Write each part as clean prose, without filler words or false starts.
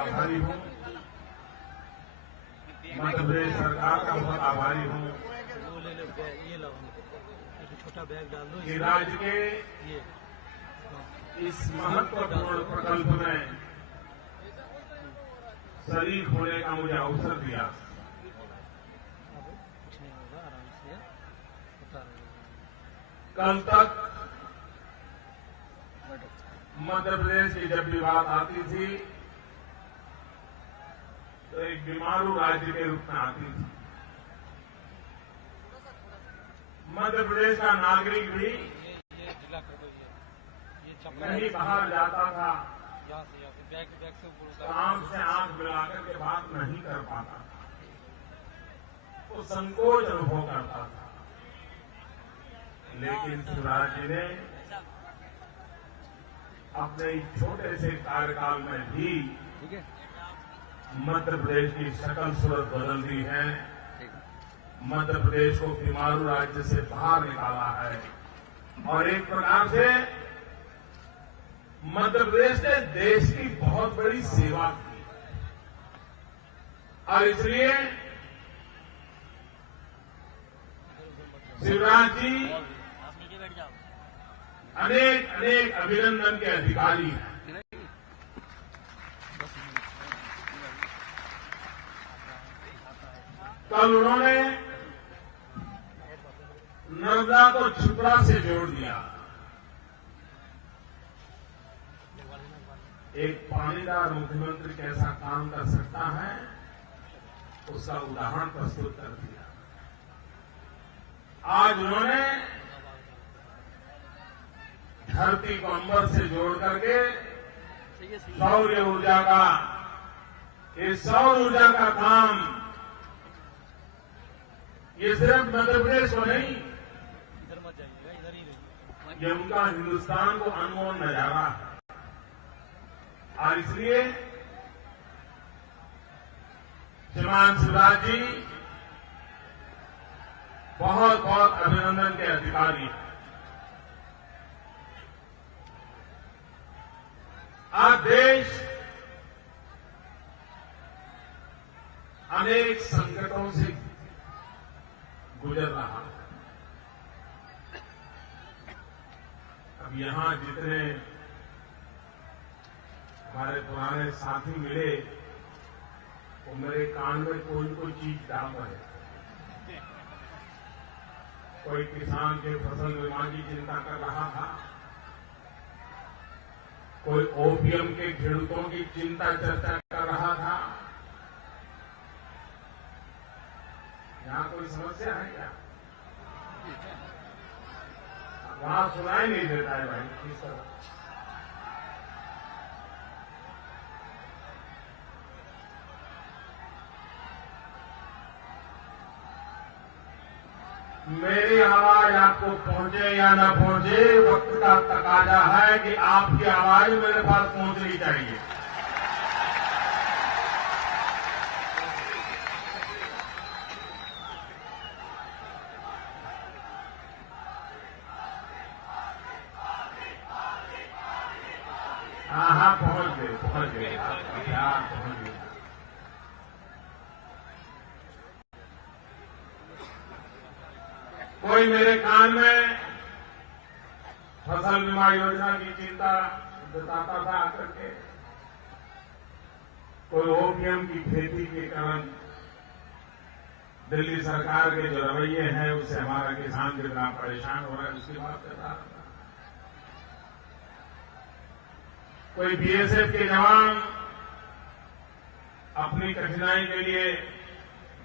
आभारी हूँ, मध्य प्रदेश सरकार का बहुत आभारी हूँ कि राज्य के इस महत्वपूर्ण प्रकल्प में शरीक होने का मुझे अवसर दिया। कल तक मध्य प्रदेश की जब भी बात आती थी तो एक बीमारू राज्य के रूप में आती थी। मध्य प्रदेश का नागरिक भी कहीं बाहर जाता था तो आंख से आंख मिलाकर के बात नहीं कर पाता था, तो संकोच अनुभव करता था। लेकिन शिवराज जी ने अपने इस छोटे से कार्यकाल में भी मध्य प्रदेश की शकल सूरत बदल दी है, मध्य प्रदेश को बीमारू राज्य से बाहर निकाला है और एक प्रकार से मध्य प्रदेश ने देश की बहुत बड़ी सेवा की। और इसलिए शिवराज जी अनेक अनेक अभिनंदन के अधिकारी हैं। कल उन्होंने नर्मदा को क्षिप्रा से जोड़ दिया। एक पानीदार मुख्यमंत्री कैसा काम कर सकता है उसका उदाहरण प्रस्तुत कर दिया। आज उन्होंने धरती को अंबर से जोड़ करके सौर ऊर्जा का, इस सौर ऊर्जा का काम ये सिर्फ मध्य प्रदेश को नहीं, ये उनका हिंदुस्तान को अनमोल नजारा है। और इसलिए श्रीमान शिवराज जी बहुत बहुत अभिनंदन के अधिकारी हैं। आज देश अनेक संकटों से गुजर रहा है। अब यहां जितने हमारे पुराने साथी मिले वो मेरे कान में कोई न कोई चीज डाल रहे थे। कोई किसान के फसल बीमा की चिंता कर रहा था, कोई ओपीएम के खेडूतों की चिंता चर्चा कर रहा था। यहां कोई समस्या है क्या? वहां सुनाई नहीं देता है भाई किस तरह। मेरी आवाज आपको पहुंचे या न पहुंचे, वक्त का तकाजा है कि आपकी आवाज मेरे पास पहुंचनी चाहिए। हाँ, पहुंच गए पहुंच गए। कोई मेरे कान में फसल बीमा योजना की चिंता जताता था आकर के, कोई ओपीएम की खेती के कारण दिल्ली सरकार के जो रवैये हैं उससे हमारा किसान कितना परेशान हो रहा है उसकी बात कर रहा था। कोई बीएसएफ के जवान अपनी कठिनाई के लिए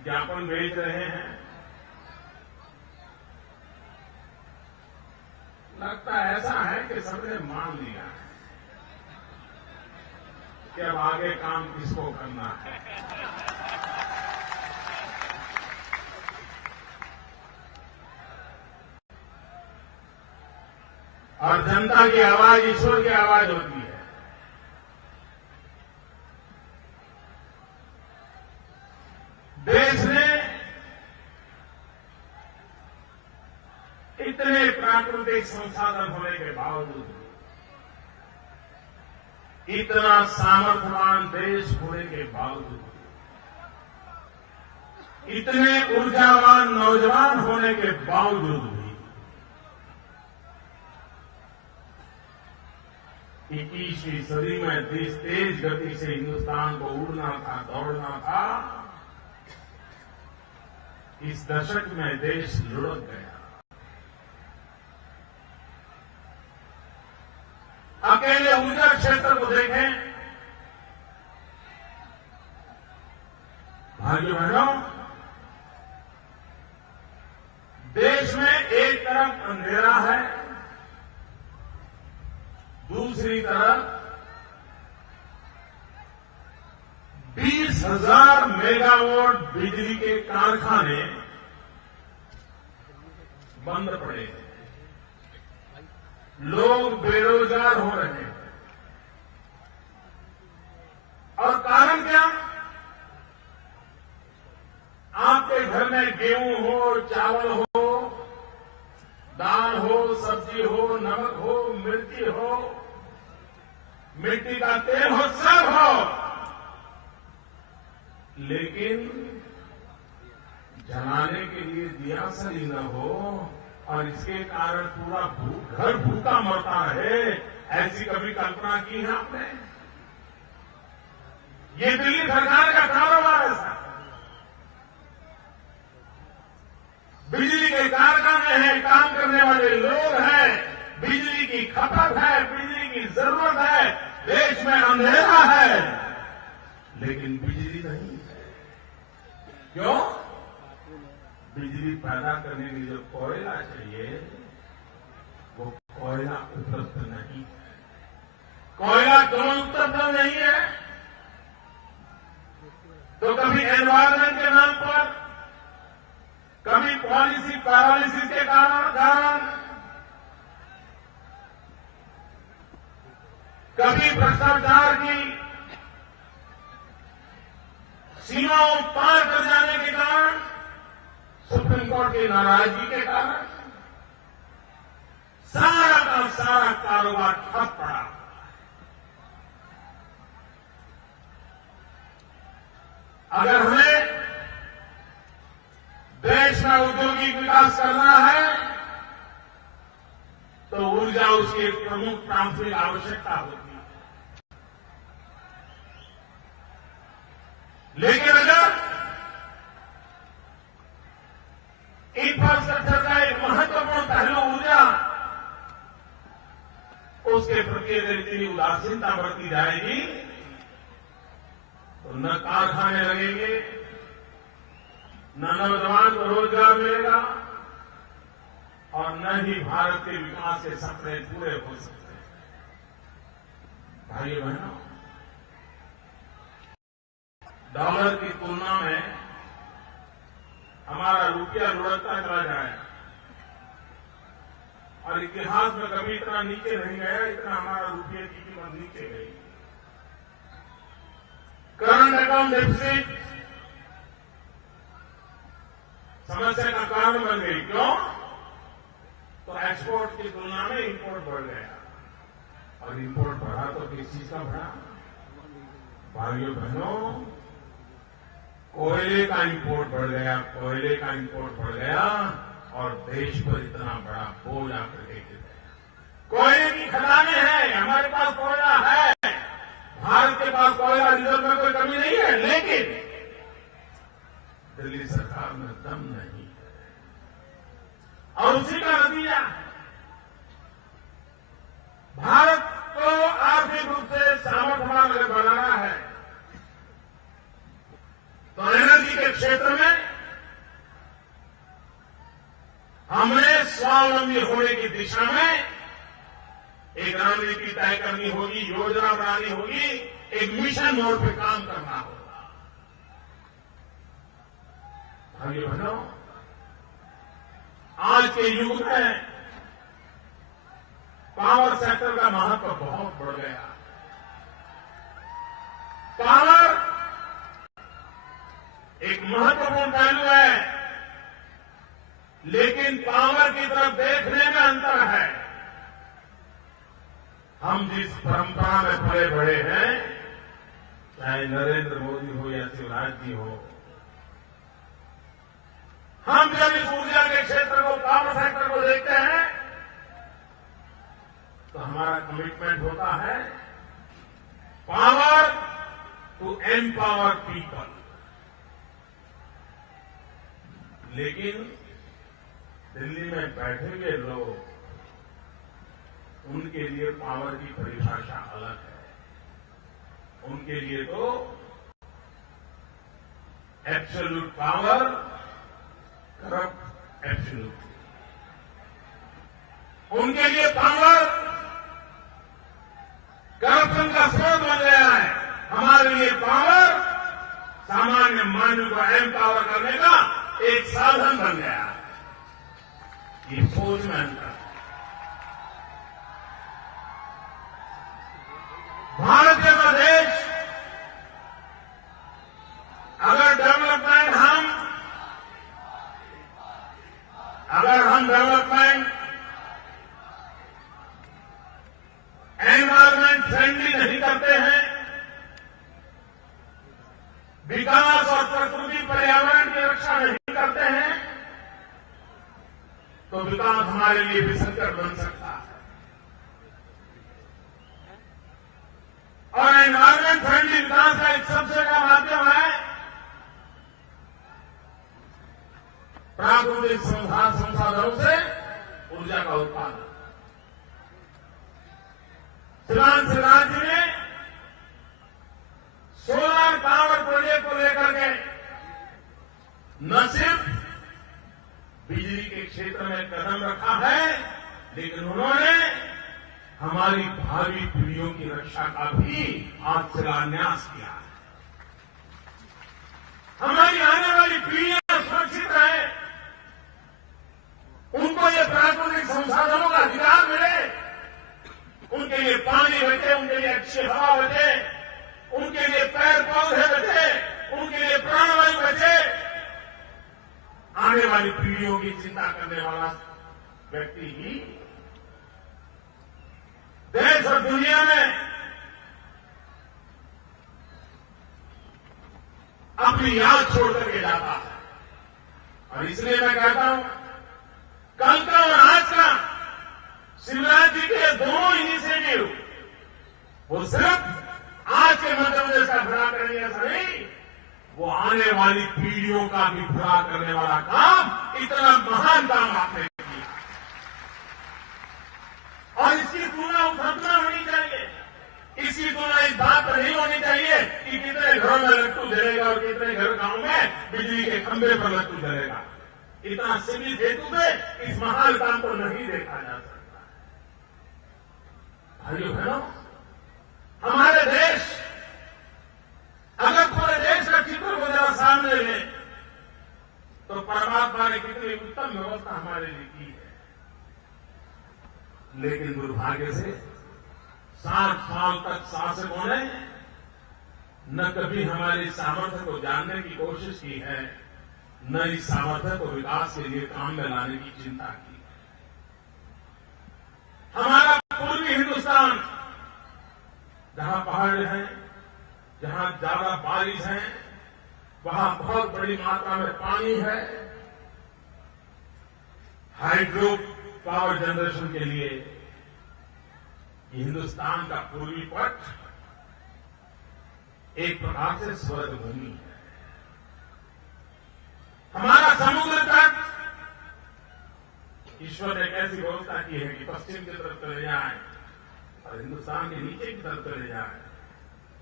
ज्ञापन भेज रहे हैं। लगता ऐसा है कि सबने मान लिया है कि अब आगे काम किसको करना है। और जनता की आवाज ईश्वर की आवाज होती है। देश ने इतने प्राकृतिक संसाधन होने के बावजूद इतना सामर्थ्यवान देश होने के बावजूद, इतने ऊर्जावान नौजवान होने के बावजूद भी 21वीं सदी में तेज गति से हिंदुस्तान को उड़ना था, दौड़ना था। इस दशक में देश लुढ़क गया। अकेले ऊर्जा क्षेत्र को देखें, भाइयों बहनों, देश में एक तरफ अंधेरा है, दूसरी तरफ 20,000 मेगावाट बिजली के कारखाने बंद पड़े हैं। लोग बेरोजगार हो रहे हैं। और कारण क्या? आपके घर में गेहूं हो, चावल हो, दाल हो, सब्जी हो, नमक हो, मिर्ची हो, मिट्टी का तेल हो, सब हो, लेकिन जलाने के लिए दिया सही न हो और इसके कारण पूरा घर भूखा मरता है। ऐसी कभी कल्पना की है आपने? ये दिल्ली सरकार का कारोबार है। बिजली के कारखाने हैं, काम करने वाले लोग हैं, बिजली की खपत है, बिजली की जरूरत है, देश में अंधेरा है, लेकिन बिजली नहीं है। क्यों? बिजली पैदा करने के लिए जो कोयला चाहिए, वो कोयला उपलब्ध नहीं है। कोयला क्यों उपलब्ध नहीं है? तो कभी एनवायरमेंट के नाम पर, कभी पॉलिसी पैरालिसिस के कारण, कभी भ्रष्टाचार की सीमाओं पार कर जाने के कारण, सुप्रीम कोर्ट की नाराजगी के कारण सारा का सारा कारोबार ठप पड़ा। अगर हमें देश में औद्योगिक विकास करना है तो ऊर्जा उसकी एक प्रमुख प्राथमिक आवश्यकता होती है। लेकिन अगर इंफ्रास्ट्रक्चर का एक महत्वपूर्ण पहलू ऊर्जा, उसके प्रति अगर इतनी उदासीनता बरती जाएगी तो न कारखाने लगेंगे, न नौजवान को रोजगार मिलेगा और न ही भारत के विकास के सपने पूरे हो सकते हैं। भाइयों बहनों, डॉलर की तुलना में हमारा रुपया लुढ़कता चला जाएगा और इतिहास में कभी इतना नीचे नहीं गया, इतना हमारा रुपये की कीमत नीचे गई। करंट अकाउंट डेफिसिट समस्या का कारण बन गई। क्यों? तो एक्सपोर्ट की तुलना में इंपोर्ट बढ़ गया और इंपोर्ट बढ़ा तो किस चीज का बढ़ा? भाइयों बहनों, कोयले का इंपोर्ट बढ़ गया, कोयले का इंपोर्ट बढ़ गया और देश पर इतना बड़ा बोझ आकर के गिर गया। कोयले की खदानें हैं, हमारे पास कोयला है, भारत के पास कोयला रिजर्व में कोई कमी नहीं है, लेकिन दिल्ली सरकार में दम नहीं है और उसी का नतीजा भारत को आर्थिक रूप से सामर्थ्यवान अगर बनाना है तो एनर्जी के क्षेत्र में हमें स्वावलंबी होने की दिशा में एक रणनीति तय करनी होगी, योजना बनानी होगी, एक मिशन मोड पे काम करना होगा। भाइयों बहनों, आज के युग में पावर सेक्टर का महत्व बहुत बढ़ गया। पावर एक महत्वपूर्ण पहलू है, लेकिन पावर की तरफ देखने में अंतर है। हम जिस परंपरा में पले बढ़े हैं, चाहे नरेंद्र मोदी हो या शिवराज जी हो, हम जब इस ऊर्जा के क्षेत्र को, पावर सेक्टर को देखते हैं, तो हमारा कमिटमेंट होता है पावर टू एम्पावर पीपल। लेकिन दिल्ली में बैठे हुए लोग, उनके लिए पावर की परिभाषा अलग है। उनके लिए तो एब्सोल्यूट पावर, करप्ट एब्सोल्यूट। उनके लिए पावर करप्शन का स्रोत बन गया है। हमारे लिए पावर सामान्य मानव को एम्पावर करने का एक साधन बन गया है। ये सोच में अंतर है। भारत जैसा देश अगर डेवलपमेंट एनवायरमेंट फ्रेंडली नहीं करते हैं, विकास और प्रकृति पर्यावरण की रक्षा नहीं करते हैं, तो विकास हमारे लिए भी संकट बन सकता है। और एनवायरमेंट फ्रेंडली विकास का एक सबसे बड़ा माध्यम है प्राकृतिक संसाधनों से ऊर्जा का उत्पादन। सीमांत राज्य ने सोलर पावर प्रोजेक्ट को लेकर के न सिर्फ बिजली के क्षेत्र में कदम रखा है, लेकिन उन्होंने हमारी भावी पीढ़ियों की रक्षा का भी आज शिलान्यास किया है। हमारी आने वाली पीढ़ियां सुरक्षित रहे, उनको ये प्राकृतिक संसाधनों का अधिकार मिले, उनके लिए पानी बचे, उनके लिए अच्छी हवा बचे, उनके लिए पेड़ पौधे बचे, उनके लिए प्राणवायु बचे। आने वाली पीढ़ियों की चिंता करने वाला व्यक्ति ही देश और दुनिया में अपनी याद छोड़ करके जाता है। और इसलिए मैं कहता हूं, कल का और आज का शिवराज जी के दोनों इनिशिएटिव, वो सिर्फ आज के मध्य प्रदेश का भला करने ऐसा नहीं, वो आने वाली पीढ़ियों का भी भला करने वाला काम, इतना महान काम आपने किया। और इसकी तुलना उपलब्धता होनी चाहिए। इसकी तुलना इस बात पर नहीं होनी चाहिए कि कितने घरों में लट्टू जलेगा और कितने घर गांव में बिजली के खंभे पर लट्टू जलेगा। इतना सीमित हेतु से इस महान काम को नहीं देखा जा सकता। भाइयों बहनों, हमारे देश, अगर पूरे देश का चित्र को जरा सामने लें, तो परमात्मा ने कितनी उत्तम व्यवस्था हमारे लिए की है। लेकिन दुर्भाग्य से 60 साल तक शासकों ने न कभी हमारी सामर्थ्य को जानने की कोशिश की है, न इस सामर्थ्य को विकास के लिए काम में लाने की चिंता की। हमारा पूर्वी हिंदुस्तान, जहां पहाड़ हैं, जहां ज्यादा बारिश है, वहां बहुत बड़ी मात्रा में पानी है। हाइड्रो पावर जनरेशन के लिए हिंदुस्तान का पूर्वी पट एक प्रकार से स्वर्ग भूमि है। हमारा समुद्र तट, ईश्वर ने एक ऐसी व्यवस्था की है कि पश्चिम की तरफ चले जाए और हिंदुस्तान के नीचे की तरफ चले जाए,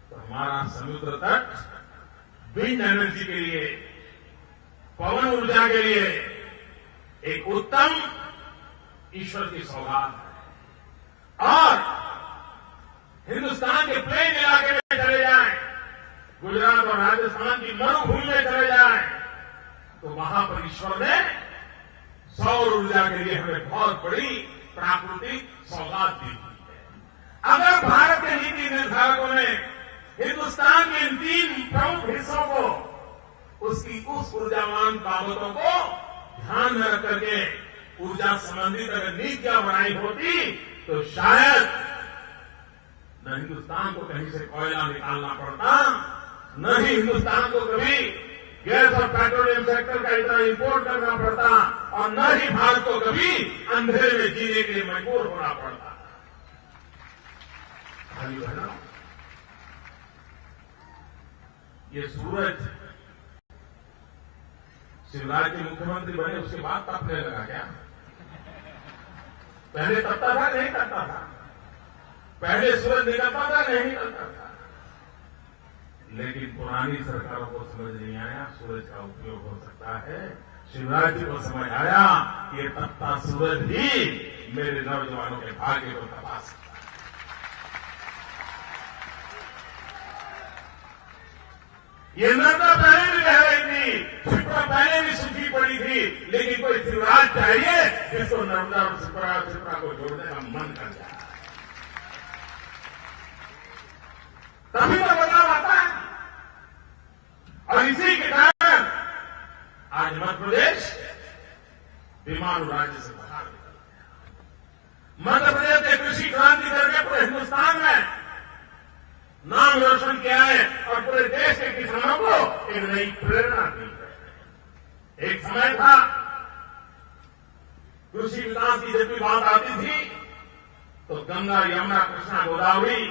तो हमारा समुद्र तट विंड एनर्जी के लिए, पवन ऊर्जा के लिए एक उत्तम ईश्वर की सौगात है। और हिंदुस्तान के प्लेन इलाके में चले जाएं, गुजरात और राजस्थान की मरुभूमि में चले जाएं, तो वहां पर ईश्वर ने सौर ऊर्जा के लिए हमें बहुत बड़ी प्राकृतिक सौगात दी हुई है। अगर भारत के नीति निर्धारकों ने हिंदुस्तान के इन 3 प्रमुख हिस्सों को, उसकी उस ऊर्जावान बाबतों को ध्यान में रख करके ऊर्जा संबंधित अगर नीतियां बनाई होती, तो शायद न हिंदुस्तान को कहीं से कोयला निकालना पड़ता, न ही हिंदुस्तान को कभी गैस और पेट्रोलियम सेक्टर का इतना इंपोर्ट करना पड़ता, और न ही भारत को कभी अंधेरे में जीने के लिए मजबूर होना पड़ता। भाई बहनों, ये सूरज शिवराज के मुख्यमंत्री बने उसके बाद तपने लगा क्या? पहले तपता था नहीं तपता था? पहले सूरज निकलता था नहीं निकलता था? लेकिन पुरानी सरकारों को समझ नहीं आया सूरज का उपयोग हो सकता है। शिवराज जी को समझ आया कि ये तपता सूरज ही मेरे नौजवानों के भाग्य को तपा सकता है। ये नर्मदा पहले भी रह रही थी, शिप्रा पहले भी सूखी पड़ी थी, लेकिन कोई शिवराज चाहिए जिसको नर्मदा और शिप्रा को जोड़ने का मन कर जाए, तभी तो बदलाव आता है। और इसी के कारण आज मध्य प्रदेश विमान राज्य से बाहर निकल गया। मध्य प्रदेश ने कृषि क्रांति करके पूरे हिंदुस्तान में नाम रोशन किया है और पूरे देश के किसानों को एक नई प्रेरणा दी है। एक समय था कृषि विकास की जब भी बात आती थी तो गंगा, यमुना, कृष्णा, गोदावरी,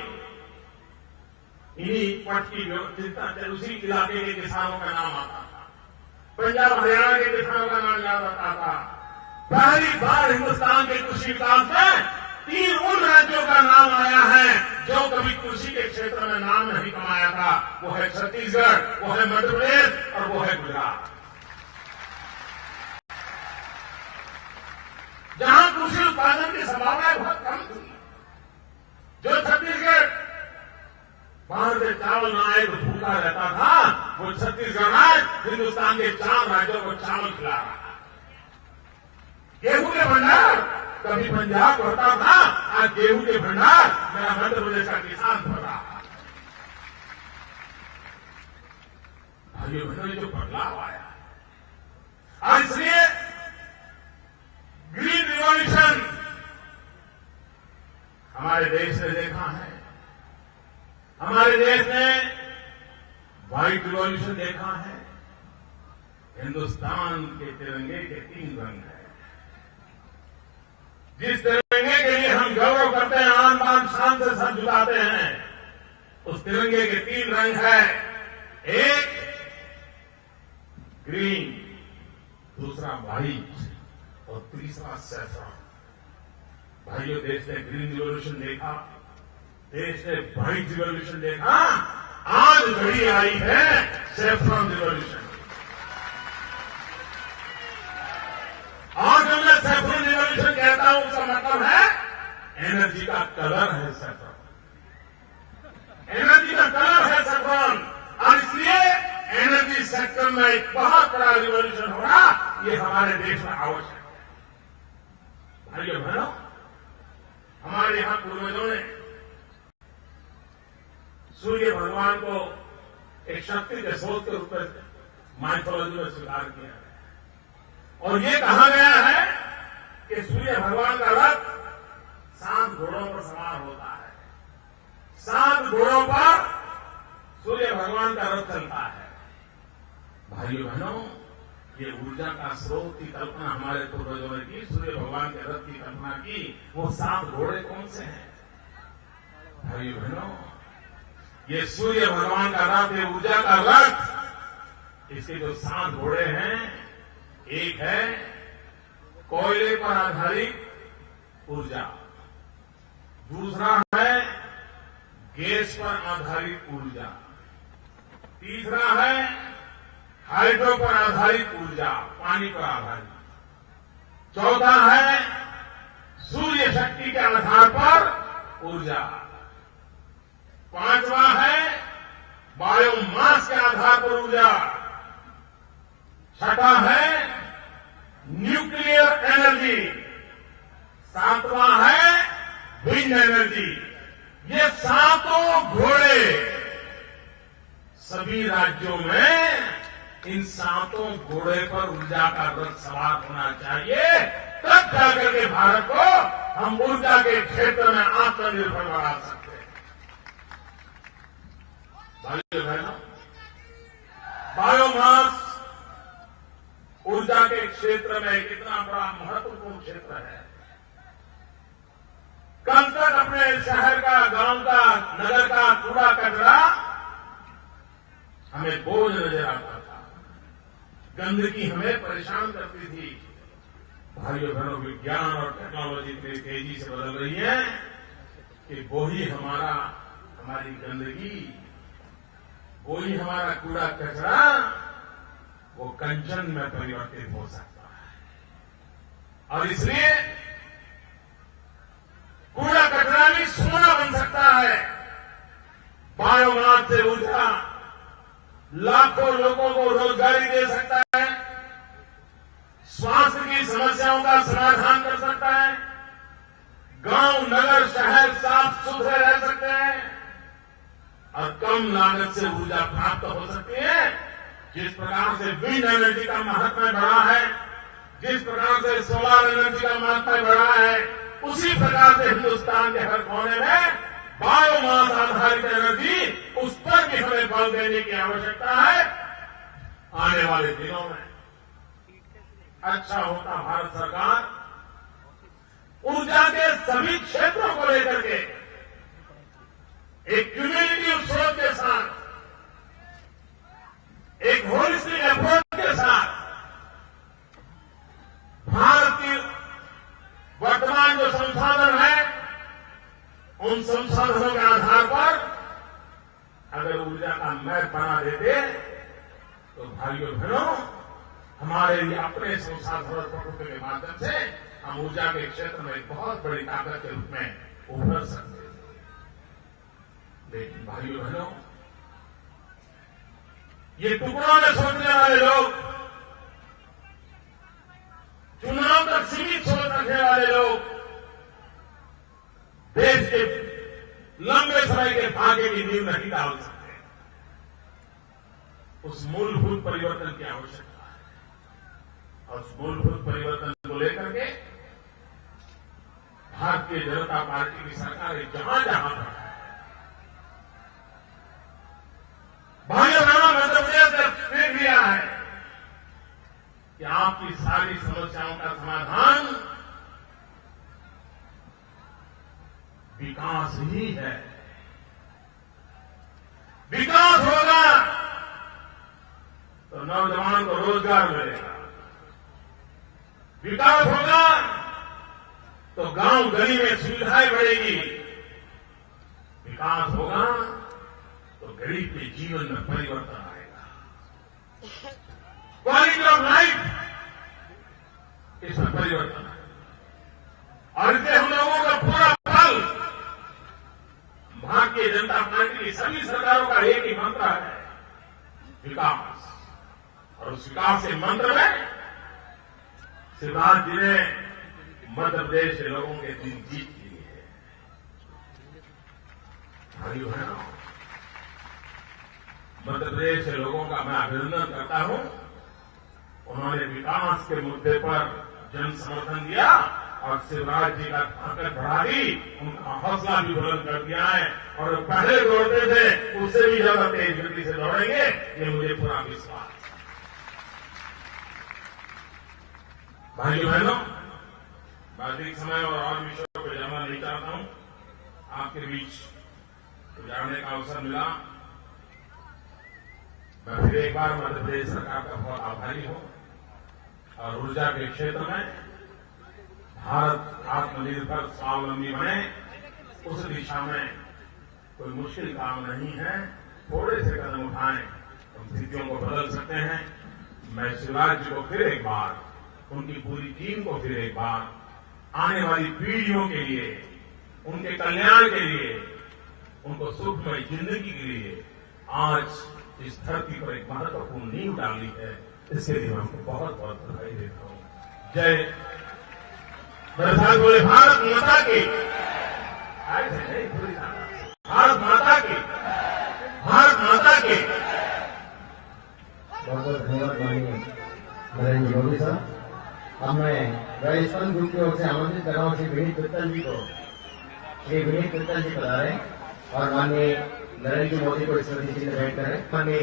इन्हीं पट की चिंता उसी इलाके के किसानों का नाम आता था। पंजाब, हरियाणा के किसानों का नाम याद आता था। पहली बार हिंदुस्तान के कृषि विकास में 3 उन राज्यों का नाम आया है जो कभी कृषि के क्षेत्र में नाम नहीं कमाया था। वो है छत्तीसगढ़, वो है मध्य प्रदेश और वो है गुजरात। जहां कृषि उत्पादन की संभावनाएं बहुत कम थी, जो छत्तीसगढ़ बाहर से चावल न आए तो भूखा रहता था, वो छत्तीसगढ़ आज हिंदुस्तान के 4 राज्यों को चावल खिला रहा है। गेहूं के भंडार कभी पंजाब भरता था, आज गेहूं के भंडार मेरा मध्य प्रदेश का किसान भर रहा है। भाइयों बहनों, जो बदलाव आया है और इसलिए ग्रीन रिवॉल्यूशन हमारे देश ने देखा है। हमारे देश ने व्हाइट रिवॉल्यूशन देखा है। हिंदुस्तान के तिरंगे के 3 रंग हैं। जिस तिरंगे के लिए हम गौरव करते हैं, आन बान शान से सर झुकाते हैं, उस तिरंगे के 3 रंग हैं। एक ग्रीन, दूसरा व्हाइट और तीसरा सैफ्रॉन। भाइयों, देश ने ग्रीन रिवॉल्यूशन देखा, देश ने व्हाइट रिवॉल्यूशन देखा, आज घड़ी आई है सैफ्रॉन रिवॉल्यूशन। और जब मैं सैफ्रॉन रिवॉल्यूशन कहता हूं उसका मतलब है एनर्जी का कलर है सैफ्रॉन, एनर्जी का कलर है सैफ्रॉन। और इसलिए एनर्जी सेक्टर में एक बहुत बड़ा रिवॉल्यूशन होना ये हमारे देश में आवश्यक है। भाइयों बहनों, हमारे यहां पूर्वजों ने सूर्य भगवान को एक शक्ति के स्रोत के रूप में माइथोलॉजी में स्वीकार किया है। और ये कहा गया है कि सूर्य भगवान का रथ 7 घोड़ों पर सवार होता है। 7 घोड़ों पर सूर्य भगवान का रथ चलता है। भाइयों बहनों, ये ऊर्जा का स्रोत की कल्पना हमारे पूर्वजों ने की, सूर्य भगवान के रथ की कल्पना की। वो 7 घोड़े कौन से हैं? भाइयों बहनों, ये सूर्य भगवान का रथ, ये ऊर्जा का रथ, इसके जो 7 घोड़े हैं, एक है कोयले पर आधारित ऊर्जा, दूसरा है गैस पर आधारित ऊर्जा, तीसरा है हाइड्रो पर आधारित ऊर्जा, पानी पर आधारित, चौथा है सूर्य शक्ति के आधार पर ऊर्जा, 5वां है बायोमास के आधार पर ऊर्जा, 6वां है न्यूक्लियर एनर्जी, 7वां है विंड एनर्जी। ये 7 घोड़े सभी राज्यों में, इन 7 घोड़े पर ऊर्जा का रथ सवार होना चाहिए, तब जाकर के भारत को हम ऊर्जा के क्षेत्र में आत्मनिर्भर बना सकते हैं। भाइयों बहनों, बायोमास ऊर्जा के क्षेत्र में कितना बड़ा महत्वपूर्ण क्षेत्र है। कल तक अपने शहर का, गांव का, नगर का कूड़ा कचरा हमें बोझ नजर आता था, गंदगी हमें परेशान करती थी। भाइयों बहनों, विज्ञान और टेक्नोलॉजी इतनी तेजी से बदल रही है कि वही हमारी गंदगी, वही हमारा कूड़ा कचरा वो कंचन में परिवर्तित हो सकता है। और इसलिए कूड़ा कचरा भी सोना बन सकता है। बायोमास से ऊर्जा लाखों लोगों को रोजगारी दे सकता है, स्वास्थ्य की समस्याओं का समाधान कर सकता है, गांव, नगर, शहर साफ सुथरे रह सकते हैं और कम लागत से ऊर्जा प्राप्त हो सकती है। जिस प्रकार से विंड एनर्जी का महत्व बढ़ा है, जिस प्रकार से सोलर एनर्जी का महत्व बढ़ा है, उसी प्रकार से हिंदुस्तान के हर कोने में बायोमास आधारित एनर्जी, उस पर भी हमें बल देने की आवश्यकता है। आने वाले दिनों में अच्छा होता भारत सरकार ऊर्जा के सभी क्षेत्रों को लेकर के एक क्यूमुलेटिव सोच के साथ, एक होलिस्टिक अप्रोच के साथ भारत की वर्तमान जो संसाधन है, उन संसाधनों के आधार पर अगर ऊर्जा का मैप बना देते तो भाइयों बहनों, हमारे लिए अपने संसाधनों और प्रकृति के माध्यम से हम ऊर्जा के क्षेत्र में एक बहुत बड़ी ताकत के रूप में उभर सकते हैं। लेकिन भाइयों बहनों, ये टुकड़ों में सोचने वाले लोग, चुनाव तक सीमित सोच रखने वाले लोग देश के लंबे समय के भाग्य की नींव नहीं डाल सकते। उस मूलभूत परिवर्तन की आवश्यकता है और उस मूलभूत परिवर्तन को लेकर के भारतीय जनता पार्टी की सरकार जहां जहां पर है, भाइयों बहनों, मध्य प्रदेश ने देख लिया है कि आपकी सारी समस्याओं का समाधान विकास ही है। विकास होगा तो नौजवान को रोजगार मिलेगा, विकास होगा तो गांव गली में सुविधाएं बढ़ेगी, विकास होगा तो गरीब के जीवन में परिवर्तन आएगा, क्वालिटी ऑफ लाइफ इसमें परिवर्तन आएगा। और इसलिए हम लोगों का पूरा फल, भारतीय जनता पार्टी की सभी सरकारों का एक ही मंत्र है, विकास। और उस विकास के मंत्र में शिवराज जी ने मध्य प्रदेश के लोगों के दिल जीत लिए है। भाइयों बहनों, मध्य प्रदेश के लोगों का मैं अभिनंदन करता हूं। उन्होंने विकास के मुद्दे पर जन समर्थन दिया और शिवराज जी का ताकत बढ़ा दी, उनका हौसला भी बुलंद कर दिया है और पहले दौड़ते थे उससे भी ज्यादा तेज गति से दौड़ेंगे, ये मुझे पूरा विश्वास है। भाइयों बहनों, मैं अधिक समय और विषयों पर जाना नहीं चाहता हूं। आपके बीच जाने का अवसर मिला, मैं फिर एक बार मध्य प्रदेश सरकार का बहुत आभारी हूं और ऊर्जा के क्षेत्र में भारत आत्मनिर्भर स्वावलंबी बने, उस दिशा में कोई मुश्किल काम नहीं है। थोड़े से कदम उठाएं तो स्थितियों को बदल सकते हैं। मैं शिवराज जी को फिर एक बार, उनकी पूरी टीम को फिर एक बार, आने वाली पीढ़ियों के लिए, उनके कल्याण के लिए, उनको सुखमय जिंदगी के लिए आज इस धरती पर एक महत्वपूर्ण नींव डाली है, इसके लिए मैं उनको बहुत बहुत बधाई देता हूं। जय मेरे साथ बोले भारत माता की, ऐसे नहीं पूरी भारत माता की, भारत माता की। बहुत बहुत धन्यवाद माननीय नरेंद्र मोदी साहब। अब मैं राजस्थान ग्रुप की ओर से आमंत्रित कर रहा हूं श्री विनीत मित्तल जी को। श्री विनीत मित्तल जी पधारें और माननीय नरेंद्र मोदी को स्मृति चिन्ह भेंट करें। माननीय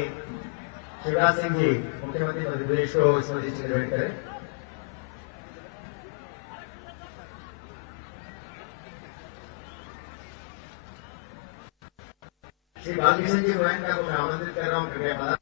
शिवराज सिंह जी मुख्यमंत्री मध्य प्रदेश को स्मृति चिन्ह भेंट करें। श्री बालकिशन जी गोयनका को मैं आमंत्रित कर रहा हूं, कृपया